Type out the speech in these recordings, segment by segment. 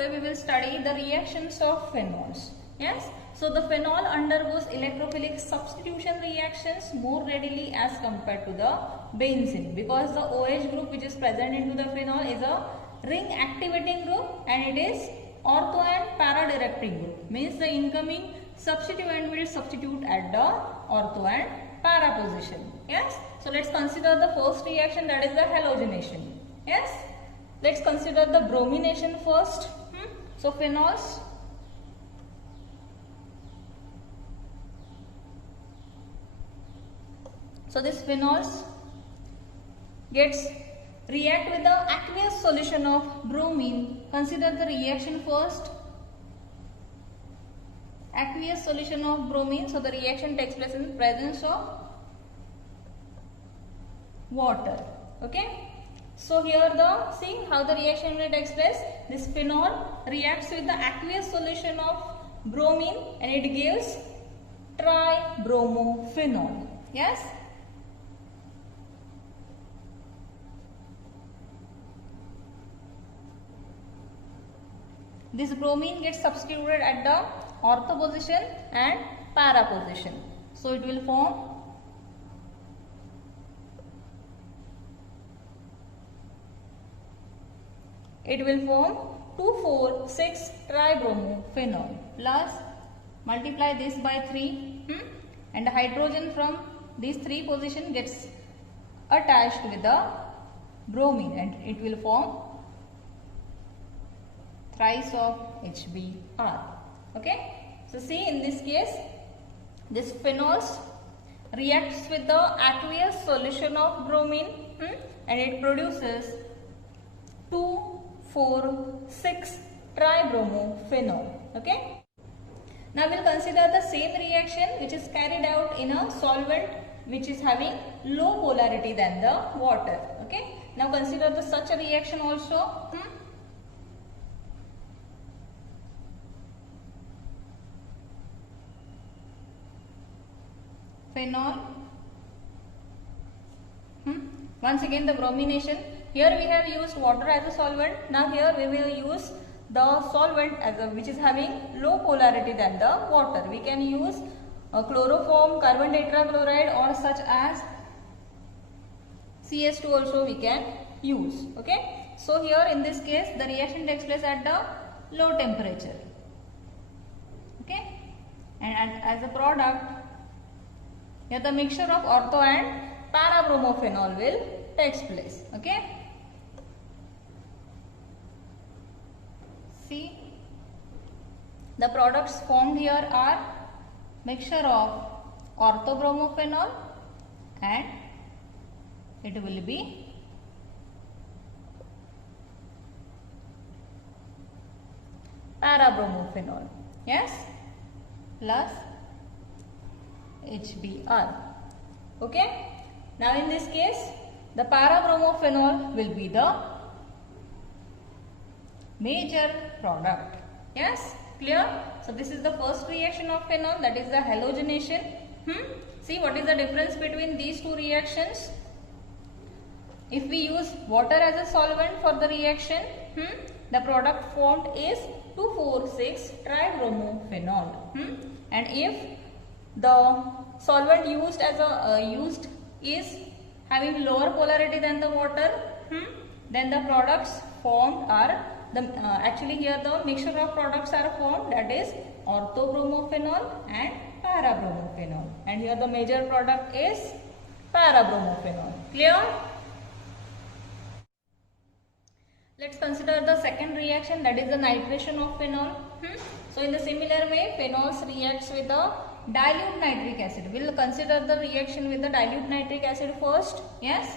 today we will study the reactions of phenols. Yes, so the phenol undergoes electrophilic substitution reactions more readily as compared to the benzene, because the OH group which is present into the phenol is a ring activating group and it is ortho and para directing group, means the incoming substituent will substitute at the ortho and para position. Yes, so let's consider the first reaction, that is the halogenation. Yes, let's consider the bromination first. So phenols, so this phenols gets react with the aqueous solution of bromine. Consider the reaction first. Aqueous solution of bromine, so the reaction takes place in presence of water. Okay, so here the see how the reaction will take place. This phenol reacts with the aqueous solution of bromine and it gives tribromophenol. Yes, this bromine gets substituted at the ortho position and para position. So it will form it will form 2,4,6 tribromophenol plus multiply this by 3 and the hydrogen from these 3 position gets attached with the bromine and it will form thrice of HBr. Okay, so see in this case this phenols reacts with the aqueous solution of bromine and it produces 2,4,6 tribromophenol. Okay, now we will consider the same reaction which is carried out in a solvent which is having low polarity than the water. Okay, now consider the such a reaction also. Phenol, once again the bromination. Here we have used water as a solvent. Now here we will use the solvent as a which is having low polarity than the water. We can use a chloroform, carbon tetrachloride or such as CS2 also we can use. Okay, so here in this case the reaction takes place at the low temperature. Okay, and as a product here the mixture of ortho and para-bromophenol will takes place. Okay, see the products formed here are mixture of ortho-bromophenol and it will be para-bromophenol. Yes, plus HBr. Okay, now in this case the para-bromophenol will be the major product. Yes, clear? So this is the first reaction of phenol, that is the halogenation. See what is the difference between these two reactions? If we use water as a solvent for the reaction, the product formed is 2,4,6 tribromophenol. And if the solvent used as a is having lower polarity than the water, then the products formed are the actually here the mixture of products are formed, that is ortho-bromophenol and para-bromophenol, and here the major product is para-bromophenol. Clear? Let's consider the second reaction, that is the nitration of phenol. So in the similar way phenols reacts with the dilute nitric acid. We will consider the reaction with the dilute nitric acid first. Yes,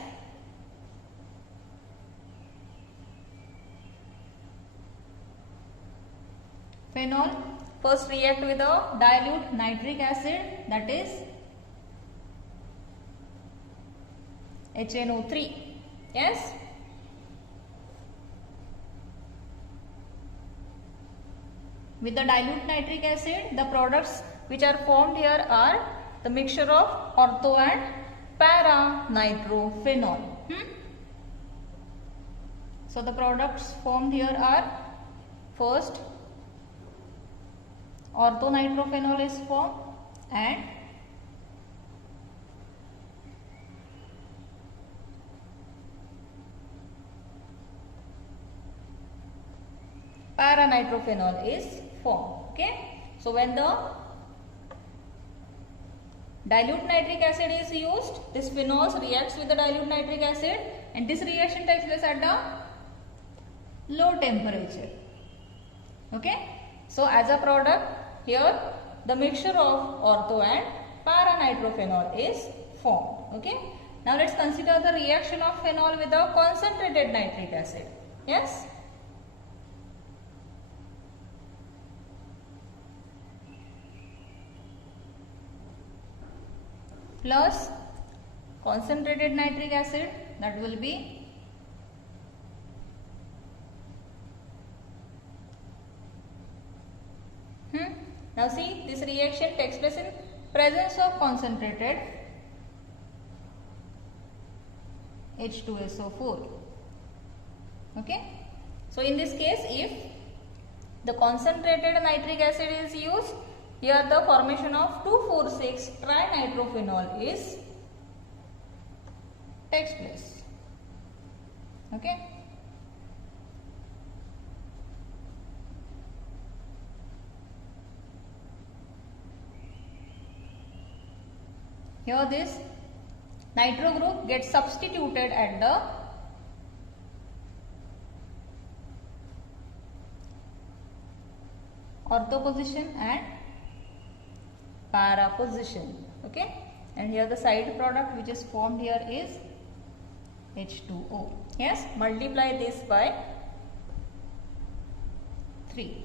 phenol first react with the dilute nitric acid, that is HNO3. Yes, with the dilute nitric acid the products which are formed here are the mixture of ortho and para-nitrophenol. So the products formed here are first orthonitrophenol is formed and paranitrophenol is formed. Okay, so when the dilute nitric acid is used, this phenols reacts with the dilute nitric acid, and this reaction takes place at the low temperature. Okay, so as a product here the mixture of ortho and paranitrophenol is formed. Okay, now let's consider the reaction of phenol with the concentrated nitric acid. Yes, plus concentrated nitric acid, that will be now see, this reaction takes place in presence of concentrated H2SO4. Okay, so in this case, if the concentrated nitric acid is used, here the formation of 2,4,6 trinitrophenol is takes place. Okay, here this nitro group gets substituted at the ortho position and para position. Okay, and here the side product which is formed here is H2O. Yes, multiply this by 3.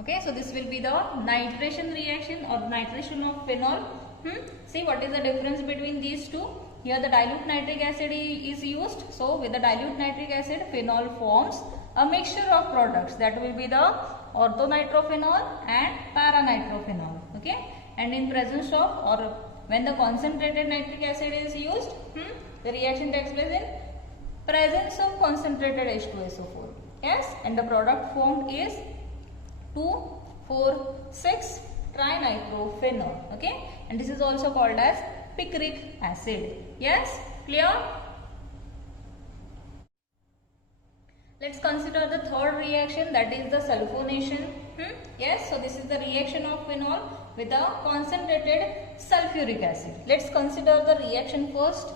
Okay, so this will be the nitration reaction or nitration of phenol. See what is the difference between these two. Here the dilute nitric acid is used. So with the dilute nitric acid, phenol forms a mixture of products, that will be the orthonitrophenol and paranitrophenol. Okay, and in presence of or when the concentrated nitric acid is used, the reaction takes place in presence of concentrated H2SO4. Yes, and the product formed is 2,4,6 trinitrophenol. Okay, and this is also called as picric acid. Yes, clear? Let's consider the third reaction, that is the sulfonation. Yes, so this is the reaction of phenol with the concentrated sulfuric acid. Let's consider the reaction first.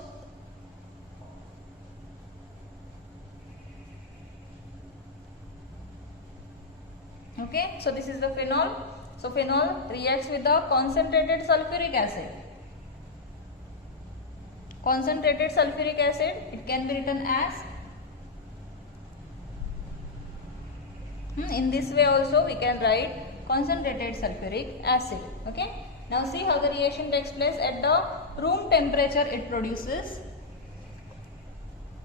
Okay, so this is the phenol. So phenol reacts with the concentrated sulfuric acid. Concentrated sulfuric acid, it can be written as, in this way also we can write concentrated sulfuric acid. Okay, now see how the reaction takes place at the room temperature it produces.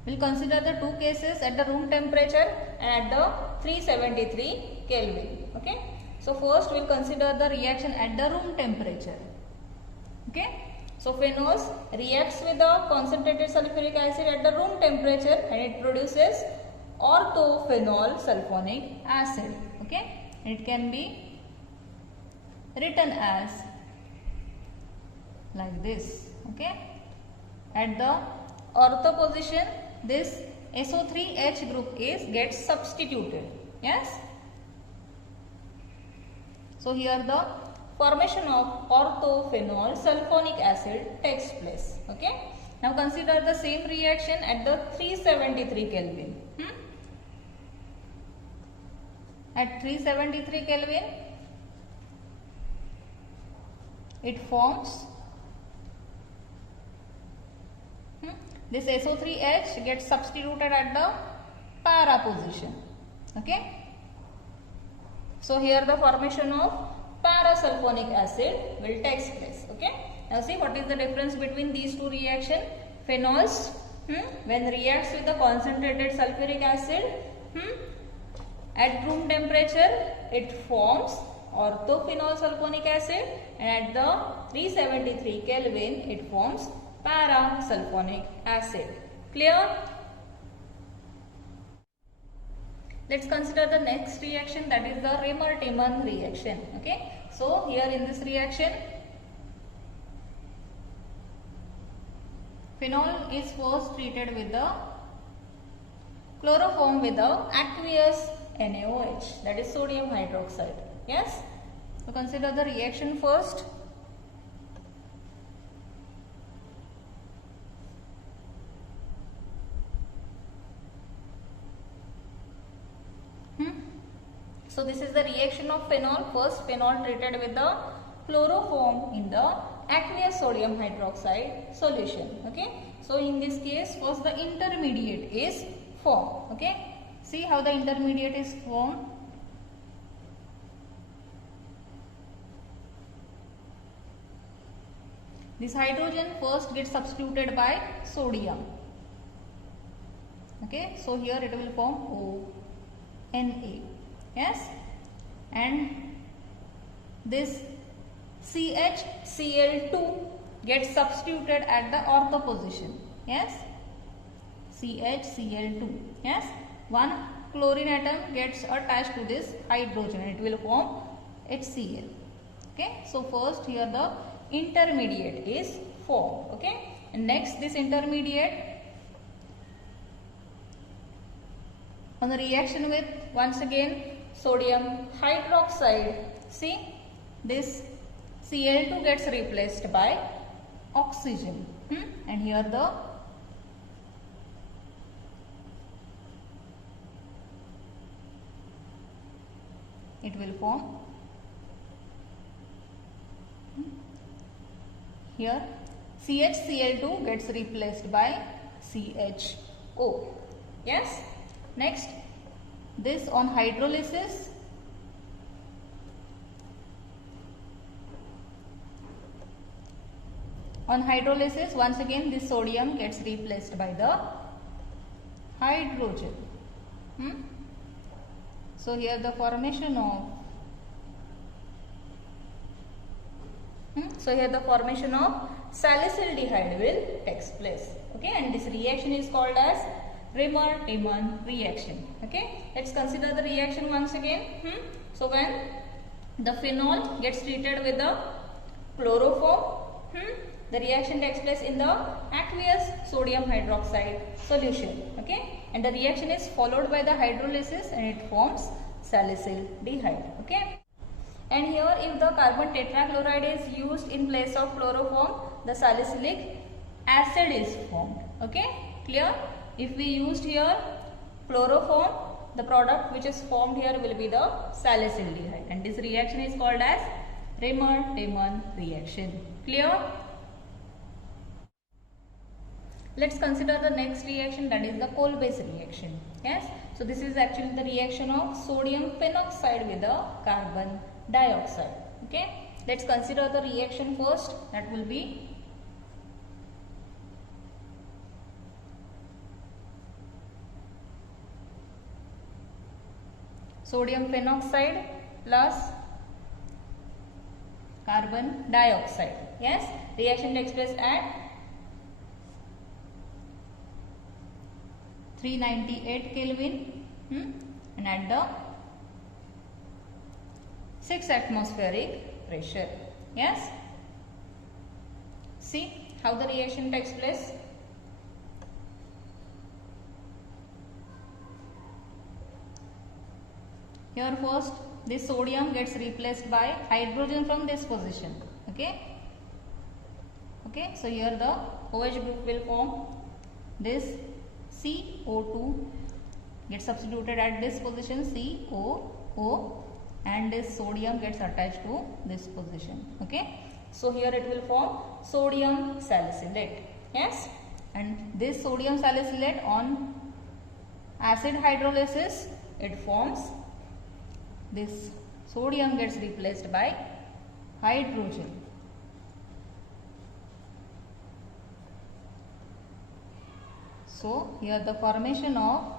We'll consider the two cases at the room temperature and at the 373 Kelvin. Okay, so first we'll consider the reaction at the room temperature. Okay, so phenols reacts with the concentrated sulfuric acid at the room temperature and it produces orthophenol sulfonic acid. Okay, it can be written as like this. Okay, at the ortho position, this SO3H group gets substituted. Yes, so here the formation of orthophenol sulfonic acid takes place. Okay, now consider the same reaction at the 373 Kelvin. At 373 Kelvin, it forms this SO3H gets substituted at the para position. Okay, so here the formation of parasulfonic acid will take place. Okay, now see what is the difference between these two reactions. Phenols, when reacts with the concentrated sulfuric acid, at room temperature it forms orthophenol sulfonic acid, and at the 373 Kelvin it forms parasulfonic acid. Clear? Let's consider the next reaction, that is the Ramer-Tiemann reaction. Okay, so here in this reaction, phenol is first treated with the chloroform with the aqueous NaOH, that is sodium hydroxide. Yes, so consider the reaction first. So this is the reaction of phenol. First, phenol treated with the chloroform in the aqueous sodium hydroxide solution. Okay, so in this case, first the intermediate is formed. Okay, see how the intermediate is formed. This hydrogen first gets substituted by sodium. Okay, so here it will form ONA. Yes, and this CHCl2 gets substituted at the ortho position. Yes, CHCl2. Yes, one chlorine atom gets attached to this hydrogen and it will form HCl. Okay, so first here the intermediate is formed. Okay, and next this intermediate on the reaction with once again sodium hydroxide, see this Cl2 gets replaced by oxygen, and here the it will form here CHCl2 gets replaced by CHO. Yes, next this on hydrolysis once again this sodium gets replaced by the hydrogen. So here the formation of salicyldehyde will takes place. Okay, and this reaction is called as Ramer-Tiemann reaction. Okay, let's consider the reaction once again. So when the phenol gets treated with the chloroform, the reaction takes place in the aqueous sodium hydroxide solution. Okay, and the reaction is followed by the hydrolysis and it forms salicyldehyde. Okay, and here if the carbon tetrachloride is used in place of chloroform, the salicylic acid is formed. Okay, clear? If we used here chloroform, the product which is formed here will be the salicyldehyde, and this reaction is called as Ramer-Tiemann reaction. Clear? Let's consider the next reaction, that is the Kolbe's reaction. Yes, so this is actually the reaction of sodium phenoxide with the carbon dioxide. Okay, let's consider the reaction first, that will be sodium phenoxide plus carbon dioxide. Yes, reaction takes place at 398 Kelvin and at the 6 atmospheric pressure. Yes, see how the reaction takes place. Here first this sodium gets replaced by hydrogen from this position. Okay, so here the OH group will form this CO2 gets substituted at this position COO, and this sodium gets attached to this position. Okay, so here it will form sodium salicylate. Yes, and this sodium salicylate on acid hydrolysis it forms this sodium gets replaced by hydrogen. So here the formation of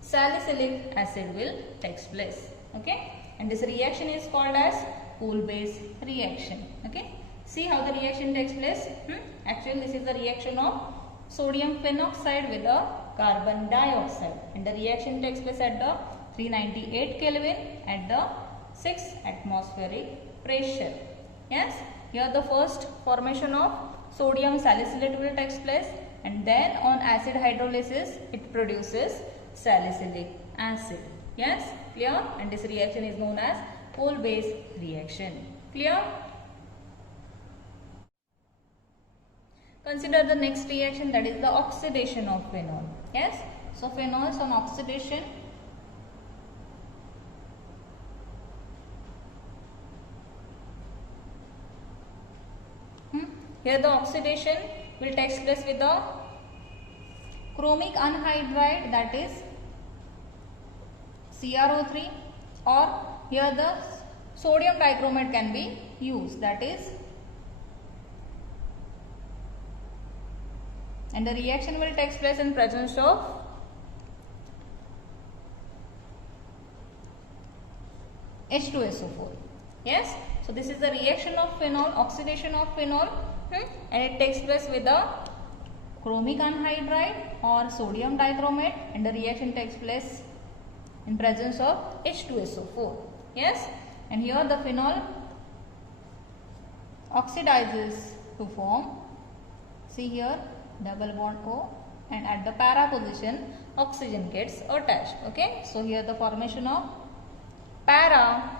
salicylic acid will takes place. Okay, and this reaction is called as Kolbe's reaction. Okay, see how the reaction takes place. Actually this is the reaction of sodium phenoxide with the carbon dioxide, and the reaction takes place at the 398 Kelvin at the 6 atmospheric pressure. Yes, here the first formation of sodium salicylate will take place, and then on acid hydrolysis it produces salicylic acid. Yes, clear? And this reaction is known as pole base reaction. Clear? Consider the next reaction, that is the oxidation of phenol. Yes, so phenols on oxidation, here the oxidation will take place with the chromic anhydride, that is CrO3, or here the sodium dichromate can be used, that is, and the reaction will take place in presence of H2SO4. Yes, so this is the reaction of phenol, oxidation of phenol, and it takes place with the chromic anhydride or sodium dichromate, and the reaction takes place in presence of H2SO4. Yes, and here the phenol oxidizes to form, see here, double bond O, and at the para position oxygen gets attached. Okay, so here the formation of para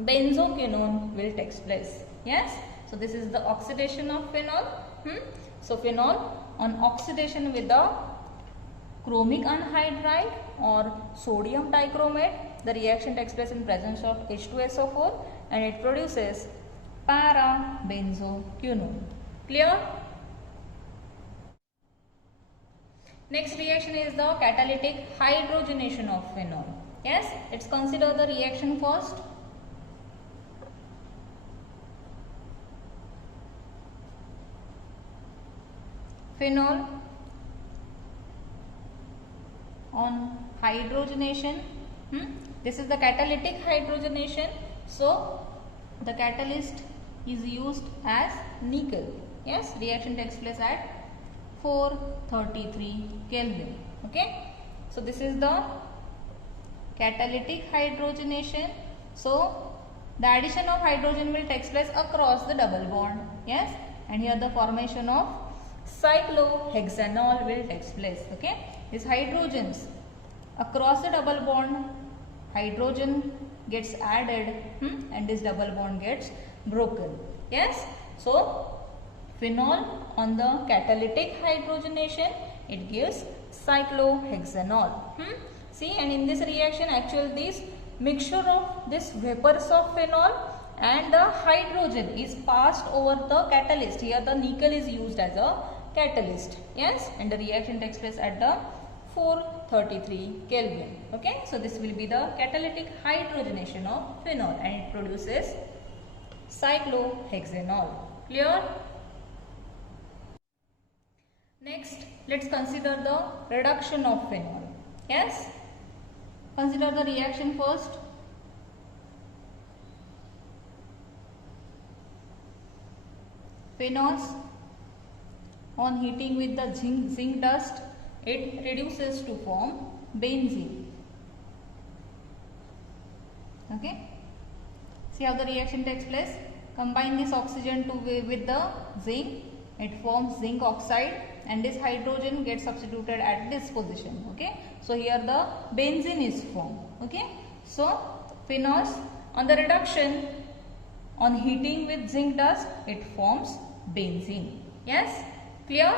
benzoquinone will take place. Yes, so this is the oxidation of phenol. So phenol on oxidation with the chromic anhydride or sodium dichromate, the reaction takes place in presence of H2SO4 and it produces para benzoquinone. Clear? Next reaction is the catalytic hydrogenation of phenol. Yes, let's consider the reaction first. Phenol on hydrogenation. This is the catalytic hydrogenation. So the catalyst is used as nickel. Yes, reaction takes place at 433 Kelvin. Okay, so this is the catalytic hydrogenation. So the addition of hydrogen will take place across the double bond. Yes, and here the formation of cyclohexanol will take place. Okay, these hydrogens across the double bond, hydrogen gets added, and this double bond gets broken. Yes, so phenol on the catalytic hydrogenation, it gives cyclohexanol. See, and in this reaction, actually this mixture of this vapors of phenol and the hydrogen is passed over the catalyst. Here the nickel is used as a catalyst. Yes, and the reaction takes place at the 433 Kelvin. Okay, so this will be the catalytic hydrogenation of phenol and it produces cyclohexanol. Clear? Next, let's consider the reduction of phenol. Yes, consider the reaction first. Phenols on heating with the zinc dust, it reduces to form benzene. Okay, see how the reaction takes place. Combine this oxygen with the zinc, it forms zinc oxide, and this hydrogen gets substituted at this position. Okay, so here the benzene is formed. Okay, so phenols on the reduction on heating with zinc dust, it forms benzene. Yes, clear?